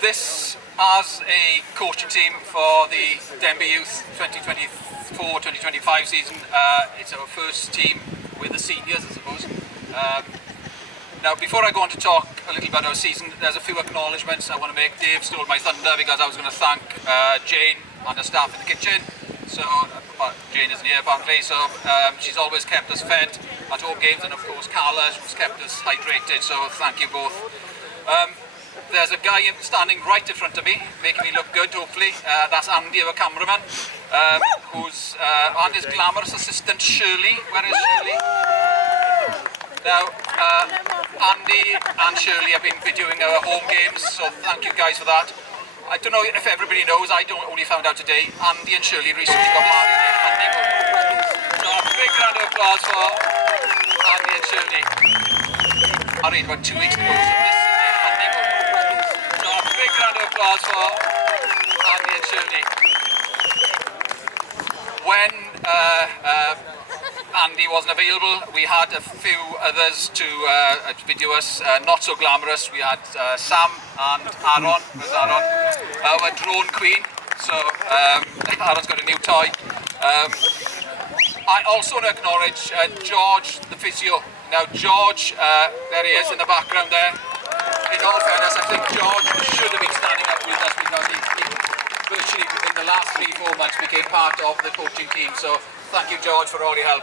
This as a coaching team for the Denbigh Youth 2024-2025 season. It's our first team with the seniors, I suppose. Now, before I go on to talk a little about our season, there's a few acknowledgements I want to make. Dave stole my thunder because I was going to thank Jane and the staff in the kitchen. So, Jane isn't here apparently, so she's always kept us fed at home games, and of course Carla, who's kept us hydrated, so thank you both. There's a guy standing right in front of me, making me look good, hopefully. That's Andy, our cameraman, who's and his glamorous assistant Shirley. Where is Shirley? Now, Andy and Shirley have been videoing our home games, so thank you guys for that. I don't know if everybody knows, I only found out today, Andy and Shirley recently got married in honeymoon. So a big round of applause for Andy and Shirley. Married about 2 weeks ago, so this is their honeymoon. So a big round of applause for Andy and Shirley. When Andy wasn't available, we had a few others to video us, not so glamorous. We had Sam and Aaron. Where's Aaron? Our drone queen. So Aaron's got a new toy. I also want to acknowledge George, the physio. Now George, there he is in the background there. In all fairness, I think George should have been standing up with us because he virtually in the last 3-4 months became part of the coaching team. So thank you, George, for all your help.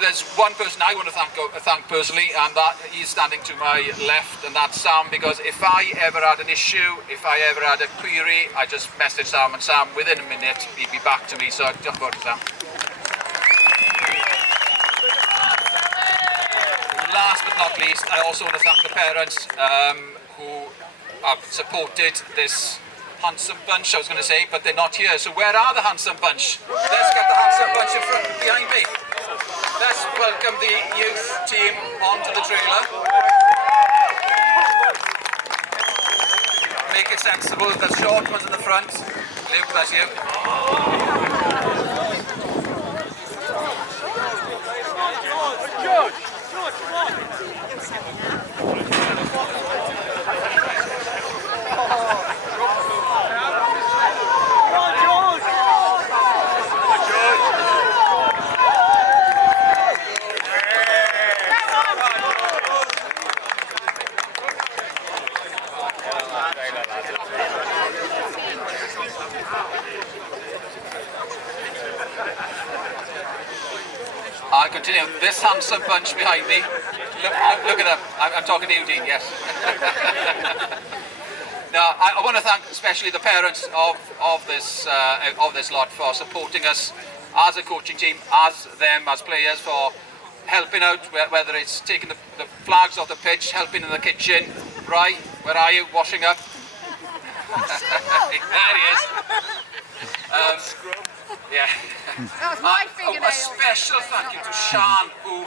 There's one person I want to thank personally, and that he's standing to my left, and that's Sam, because if I ever had an issue, if I ever had a query, I just messaged Sam, and Sam, within a minute, he'd be back to me, so don't go to Sam. Last but not least, I also want to thank the parents who have supported this handsome bunch, I was going to say, but they're not here. So where are the handsome bunch? Let's get the handsome bunch in front, behind me. Let's welcome the youth team onto the trailer. Make it sensible. The short ones in the front. Luke, that's you. George, come on. I'll continue. This handsome bunch behind me. Look at them. I'm talking to you, Dean, yes. Now, I want to thank especially the parents of this lot for supporting us as a coaching team, as them as players, for helping out, whether it's taking the flags off the pitch, helping in the kitchen. Right, where are you? Washing up. There he is. Yeah. That was my fingernail. A special thank you to Sian, who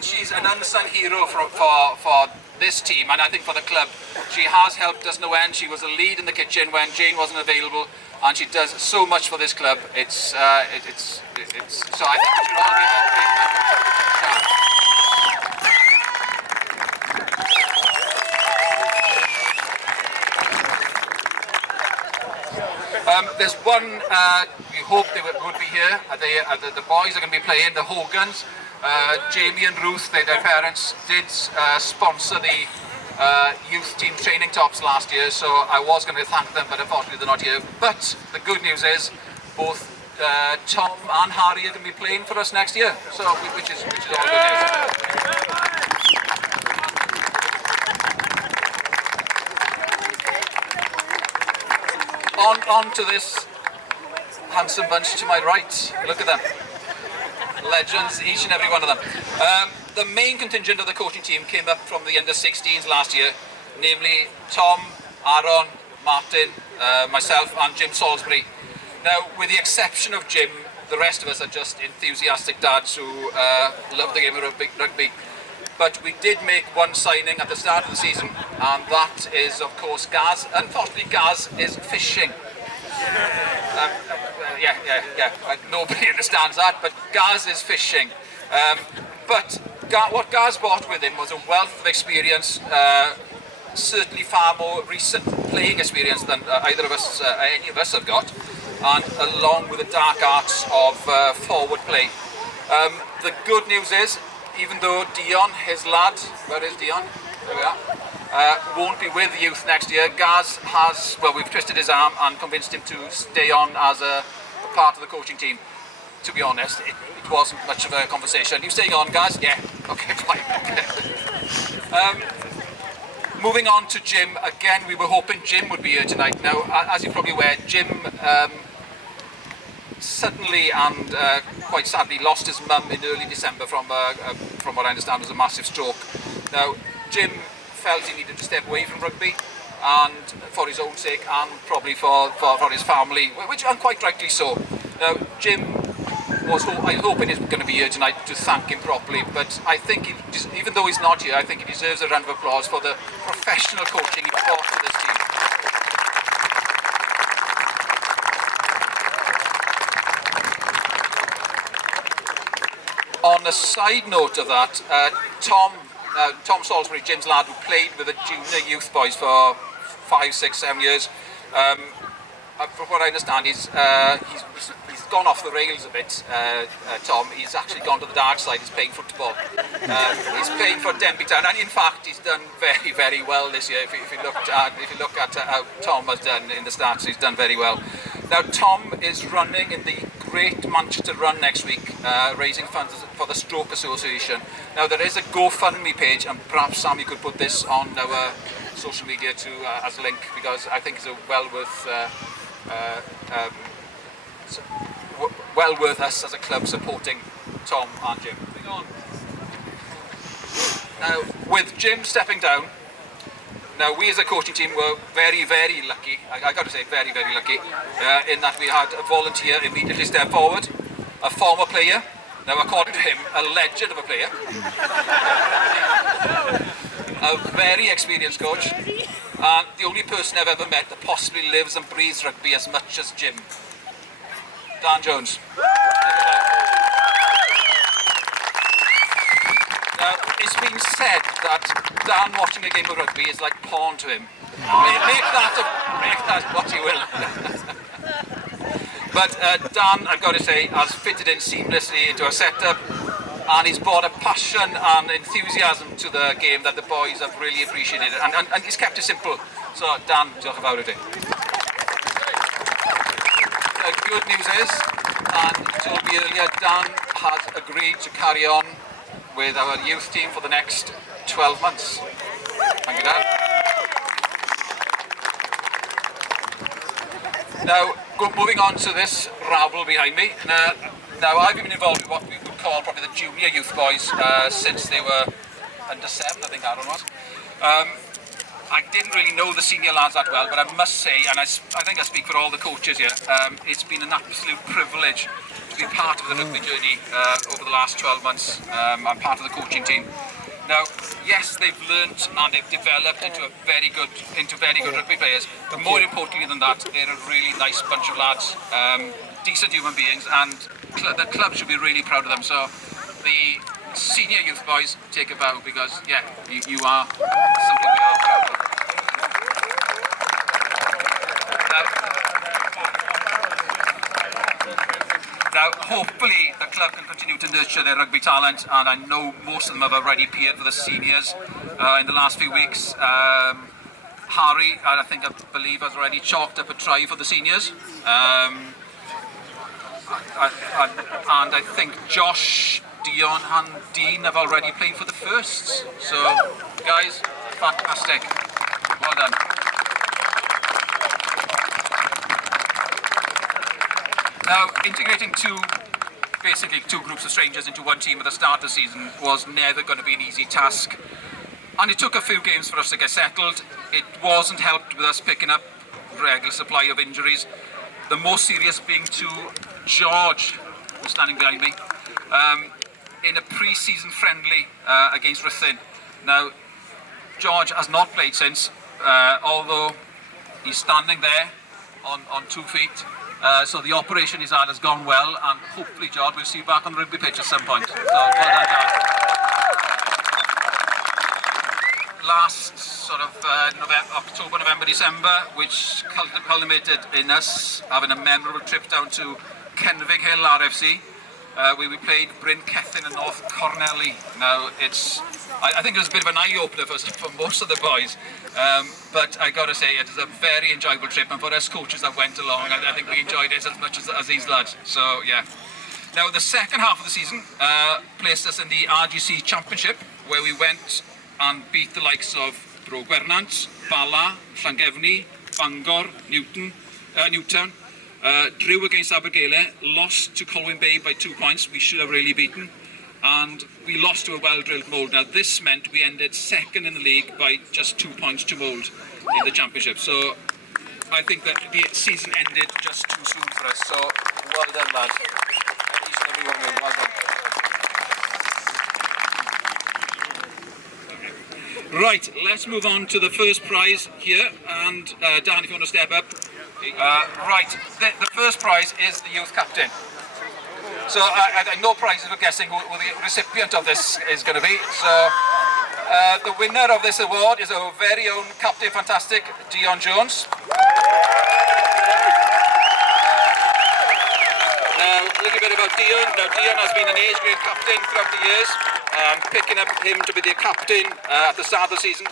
she's an unsung hero for this team, and I think for the club. She has helped us no end. She was a lead in the kitchen when Jane wasn't available, and she does so much for this club. It's so I think we should all give her a big Sian. There's one, we hope they would be here. The boys are going to be playing, the Hogans. Jamie and Ruth, their parents, did sponsor the youth team training tops last year, so I was going to thank them, but unfortunately they're not here. But the good news is both Tom and Harry are going to be playing for us next year, so which is all good news. On to this handsome bunch to my right. Look at them. Legends, each and every one of them. The main contingent of the coaching team came up from the under-16s last year, namely Tom, Aaron, Martin, myself and Jim Salisbury. Now, with the exception of Jim, the rest of us are just enthusiastic dads who love the game of rugby. But we did make one signing at the start of the season, and that is, of course, Gaz. Unfortunately, Gaz is fishing. Nobody understands that, but Gaz is fishing. But what Gaz brought with him was a wealth of experience, certainly far more recent playing experience than either of us, any of us have got, and along with the dark arts of forward play. The good news is, even though Dion, his lad, where is Dion? There we are. Won't be with the youth next year. Gaz has, well, we've twisted his arm and convinced him to stay on as a part of the coaching team. To be honest, it wasn't much of a conversation. You staying on, Gaz? Yeah. Okay, fine. Moving on to Jim. Again, we were hoping Jim would be here tonight. Now, as you're probably aware, Jim suddenly and quite sadly lost his mum in early December from what I understand was a massive stroke. Now, Jim felt he needed to step away from rugby, and for his own sake and probably for his family, which and quite rightly so. Now, Jim was hoping he's going to be here tonight to thank him properly, but I think even though he's not here, I think he deserves a round of applause for the professional coaching he brought to this team. On a side note of that, Tom Salisbury, Jim's lad, who played with the junior youth boys for 5, 6, 7 years, from what I understand, he's gone off the rails a bit. Tom, he's actually gone to the dark side. He's playing football. He's playing for Denbych Town, and in fact, he's done very, very well this year. If you look at how Tom has done in the stats, he's done very well. Now, Tom is running in the Great Manchester Run next week, raising funds for the Stroke Association. Now, there is a GoFundMe page, and perhaps Sam, you could put this on our social media too as a link, because I think it's well worth us as a club supporting Tom and Jim. Moving on. Now, with Jim stepping down, now we as a coaching team were very, very lucky, I got to say very, very lucky, in that we had a volunteer immediately step forward, a former player, now according to him, a legend of a player, a very experienced coach, and the only person I've ever met that possibly lives and breathes rugby as much as Jim. Dan Jones. Now, it's been said that Dan watching a game of rugby is like porn to him. Make that what you will. But Dan, I've got to say, has fitted in seamlessly into our setup, and he's brought a passion and enthusiasm to the game that the boys have really appreciated, and he's kept it simple. So Dan, diolch yn fawr i ti. The good news is, and you told me earlier, Dan has agreed to carry on with our youth team for the next 12 months. Thank you, Dan. Now, moving on to this rabble behind me. Now, I've been involved with what we would call probably the junior youth boys since they were under 7, I think Aaron was. I didn't really know the senior lads that well, but I must say, and I think I speak for all the coaches here, it's been an absolute privilege to be part of the rugby journey over the last 12 months. I'm part of the coaching team. Now, yes, they've learnt and they've developed into very good rugby players, but more importantly than that, they're a really nice bunch of lads, decent human beings, and the club should be really proud of them. So the senior youth boys, take a bow, because yeah, you are something we are proud of. Now, hopefully the club can continue to nurture their rugby talent, and I know most of them have already appeared for the seniors in the last few weeks. Harry, I believe, has already chalked up a try for the seniors. And I think Josh, Dion and Dean have already played for the firsts. So, guys, fantastic. Well done. Now, integrating basically two groups of strangers into one team at the start of the season was never going to be an easy task. And it took a few games for us to get settled. It wasn't helped with us picking up regular supply of injuries. The most serious being to George, who's standing behind me, in a pre-season friendly against Ruthin. Now, George has not played since, although he's standing there on 2 feet. So the operation he's had has gone well, and hopefully, George, we'll see you back on the rugby pitch at some point. So, well done, George. Last sort of October, November, December, which culminated in us having a memorable trip down to Kenfig Hill RFC, where we played Bryn Cethyn and North Corneli. Now, I think it was a bit of an eye-opener for most of the boys, but I got to say, it was a very enjoyable trip, and for us coaches that went along, I think we enjoyed it as much as these lads, so yeah. Now, the second half of the season placed us in the RGC Championship, where we went and beat the likes of Bro Gwernant, Bala, Llangefni, Bangor, Newtown, drew against Abergele, lost to Clwb Rygbi by 2 points, we should have really beaten, and we lost to a well-drilled Mould. Now this meant we ended second in the league by just 2 points to Mould in the championship, so I think that the season ended just too soon for us, so well done lads, each and every one of you, well done. Right, let's move on to the first prize here, and Dan, if you want to step up. Right, the first prize is the youth captain. So no prizes for guessing who the recipient of this is going to be. So the winner of this award is our very own Captain Fantastic, Dion Jones. Now, a little bit about Dion. Now, Dion has been an age grade captain throughout the years. Picking up him to be the captain at the start of the season.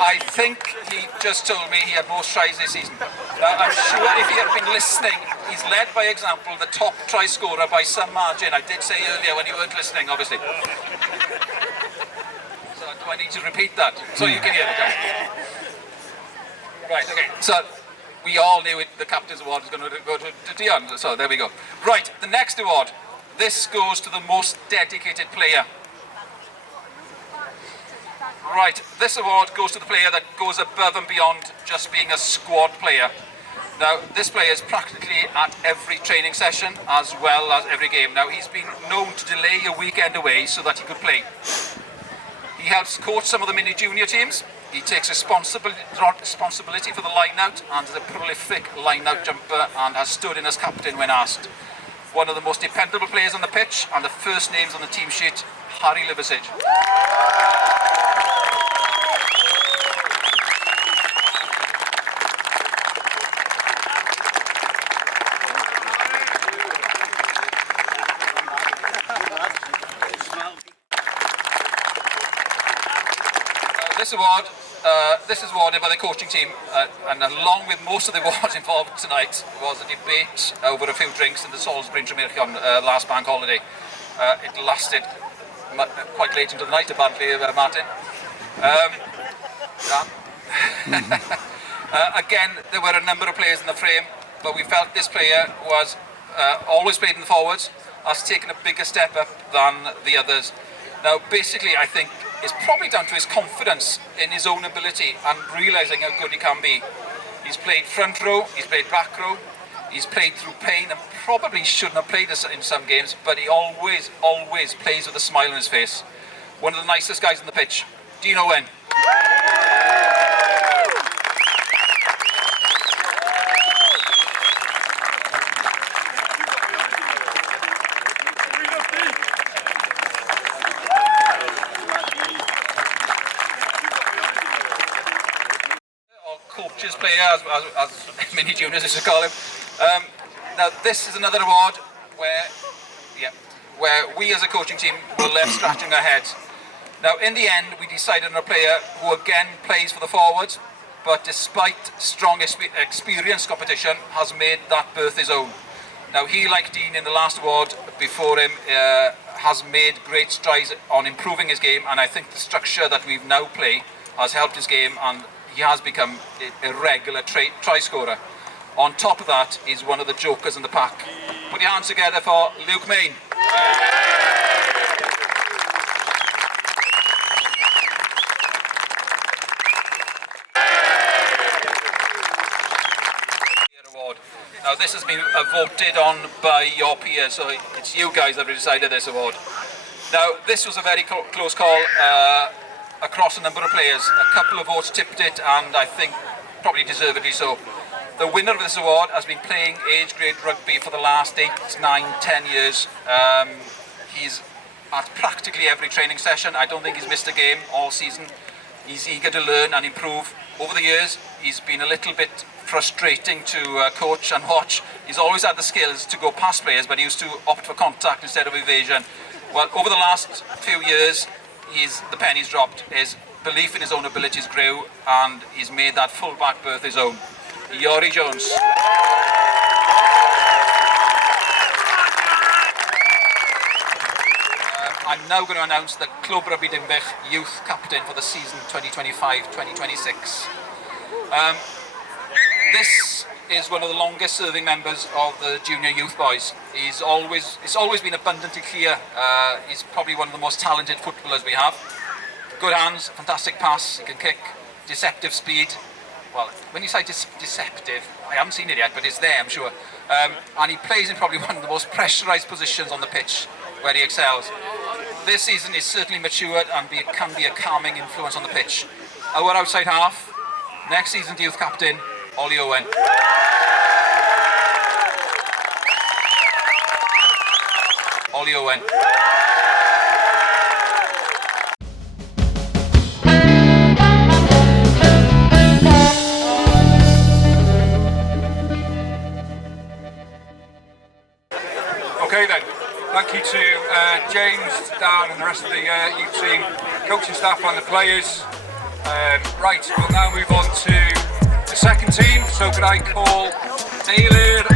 I think he just told me he had more tries this season. I'm sure if he had been listening, he's led by example, the top try scorer by some margin. I did say earlier when you weren't listening, obviously. So do I need to repeat that? So you can hear it, guys. Right, okay. So we all knew the captain's award was going to go to Dion, so there we go. Right, the next award. This goes to the most dedicated player. Right, this award goes to the player that goes above and beyond just being a squad player. Now, this player is practically at every training session as well as every game. Now, he's been known to delay a weekend away so that he could play. He helps coach some of the mini junior teams. He takes responsibility for the line-out and is a prolific line-out jumper and has stood in as captain when asked. One of the most dependable players on the pitch and the first names on the team sheet, Harry Liversidge. This is awarded by the coaching team, and along with most of the awards involved tonight was a debate over a few drinks in the Salisbury Intramirchion last bank holiday. It lasted quite late into the night, apparently, Martin. Again, there were a number of players in the frame, but we felt this player was always played in the forwards, has taken a bigger step up than the others. Now, basically, I think it's probably down to his confidence in his own ability and realising how good he can be. He's played front row, he's played back row, he's played through pain and probably shouldn't have played this in some games, but he always plays with a smile on his face. One of the nicest guys on the pitch. Do you know when? Coaches player, as mini juniors used to call him. Now this is another award where we as a coaching team were left scratching our heads. Now in the end we decided on a player who again plays for the forwards, but despite strong experience competition has made that berth his own. Now he, like Dean in the last award before him, has made great strides on improving his game, and I think the structure that we've now played has helped his game and he has become a regular try scorer. On top of that, he's one of the jokers in the pack. Put your hands together for Luke Main. Now this has been voted on by your peers, so it's you guys that have decided this award. Now this was a very close call across a number of players. A couple of votes tipped it, and I think probably deservedly so. The winner of this award has been playing age grade rugby for the last 8, 9, 10 years. He's at practically every training session. I don't think he's missed a game all season. He's eager to learn and improve. Over the years, he's been a little bit frustrating to coach and watch. He's always had the skills to go past players, but he used to opt for contact instead of evasion. Well, over the last few years, the penny's dropped. His belief in his own abilities grew, and he's made that full-back berth his own. Iori Jones. I'm now going to announce the Clwb Rygbi Dinbych youth captain for the season 2025-2026. This is one of the longest serving members of the junior youth boys. It's always been abundantly clear. He's probably one of the most talented footballers we have. Good hands, fantastic pass, he can kick, deceptive speed. Well, when you say deceptive, I haven't seen it yet, but it's there, I'm sure. And he plays in probably one of the most pressurised positions on the pitch, where he excels. This season is certainly matured and can be a calming influence on the pitch. Our outside half, next season's youth captain, Ollie Owen. Ollie Owen. Okay then, thank you to James, Dan and the rest of the youth team, coaching staff and the players. Right, we'll now move on to the second team, so could I call David